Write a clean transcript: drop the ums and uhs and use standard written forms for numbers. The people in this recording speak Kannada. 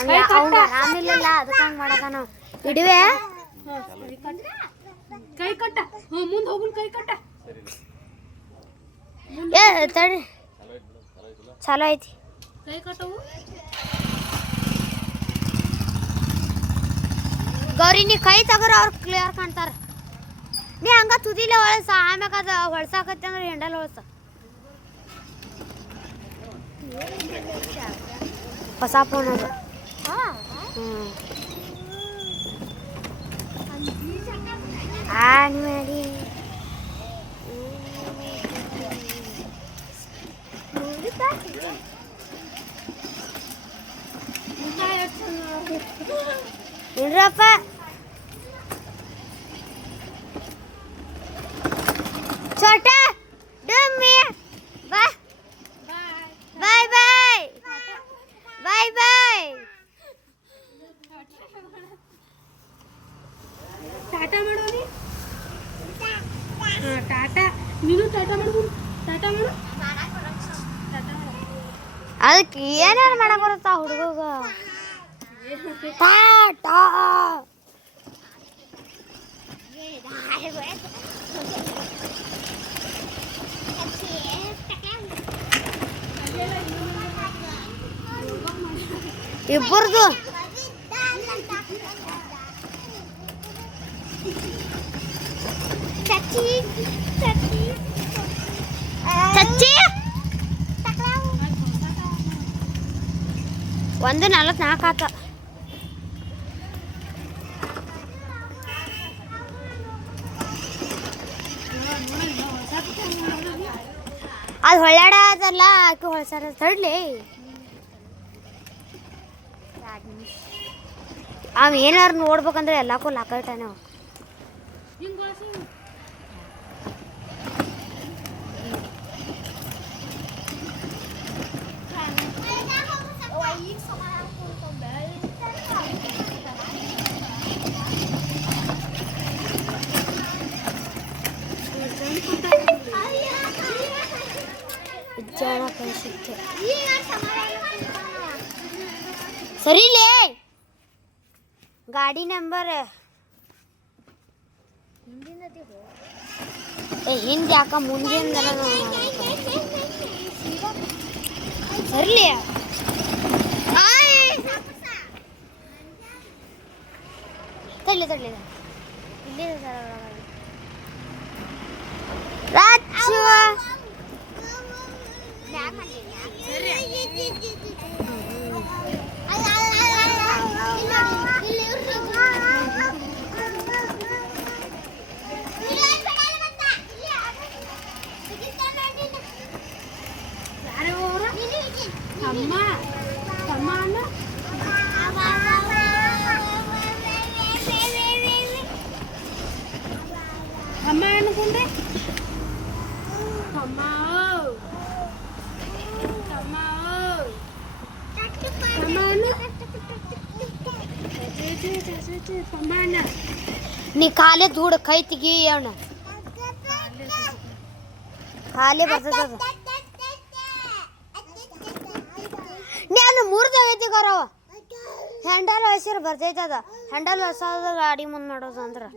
ಆರಾಮಿಲ್ಲ ಅದಕ್ಕೆ ಹಂಗೆ ಮಾಡಕ ನಾವು ಇಡುವೆ ಕೈ ಕಟ್ಟ ಮುಂದೆ ಹೋಗುನ್ ಕೈ ಕಟ್ಟ ಏ ತಡಿ ಚಲೋ ಐತಿ ಕೈ ಕಟ್ಟವು ಗೌರಿ ನೀ ಕೈ ತಗೋರ ಅವ್ರು ಕ್ಲಿಯರ್ ಕಾಣ್ತಾರ ನೀ ಹಂಗ ತುದಿಲೆ ಹೊಳಸ ಆಮ್ಯಾಗ ಅದು ಹೊಳ್ಸಾಕತ್ತಿ ಅಂದ್ರೆ ಹೆಂಡಲ್ ಹೊಳ್ಸ ಹೊಸ ಫೋನ್ ಅದು ಆನ್ ಮಾಡಿ ಇಡ್ರಪ್ಪ छोटा dummy bye bye bye bye bye ಟಾಟಾ ಮಾಡೋನಿ ಟಾಟಾ ನೀನು ಟಾಟಾ ಮಾಡು ಟಾಟಾ ಮಾಡು ಅದಕ್ಕೆ ಏನಾರು ಮಾಡಕ್ ಬರುತ್ತಾ ಹುಡುಗ ಟಾಟಾ ಇಬ್ಬರದು ಚಚ್ಚಿ ಚಚ್ಚಿ ಚಚ್ಚಿ 1:44 ಆತ ಅದು ಹೊಳ್ಯಾಡ ಅದಲ್ಲ ಆಕೆ ಹೊಳ್ಸಾರ ತಡ್ಲಿ ಅವ್ ಏನಾರು ನೋಡ್ಬೇಕಂದ್ರೆ ಎಲ್ಲಕ್ಕೂ ಲಾಕೈಟಾನೆ ಅವ ಜನ ಕಳಿಸುತ್ತೆ ಸರಿಲೇ ಗಾಡಿ ನಂಬರ್ ಹಿಂದೆ ಯಾಕ ಮುಂದಿನ ಸರಿಲೇ ತಡ್ಲಿ ತಡ್ಲಿ ಇಲ್ಲಿ ರಾಜು ಅಮ್ಮ ಅಮ್ಮ ಅಣ್ಣ ಅಮ್ಮ ಅನ್ಕೊಂಡೆ ಅಮ್ಮ ಅಮ್ಮ ಅಮ್ಮ ನೀ ಕಾಲೇ ಧೂಡ ಕೈ ತೆಗಿ ಅವನ ಕಾಲೇ ಬರ್ತದ ನೀ ಅಲ್ಲಿ ಮುರಿದೈತಿ ಗರವ ಹ್ಯಾಂಡಲ್ ಹಸಿರು ಬರ್ತೈತದ ಹ್ಯಾಂಡಲ್ ಹೊಸದ ಗಾಡಿ ಮುಂದೆ ಮಾಡೋದು ಅಂದ್ರೆ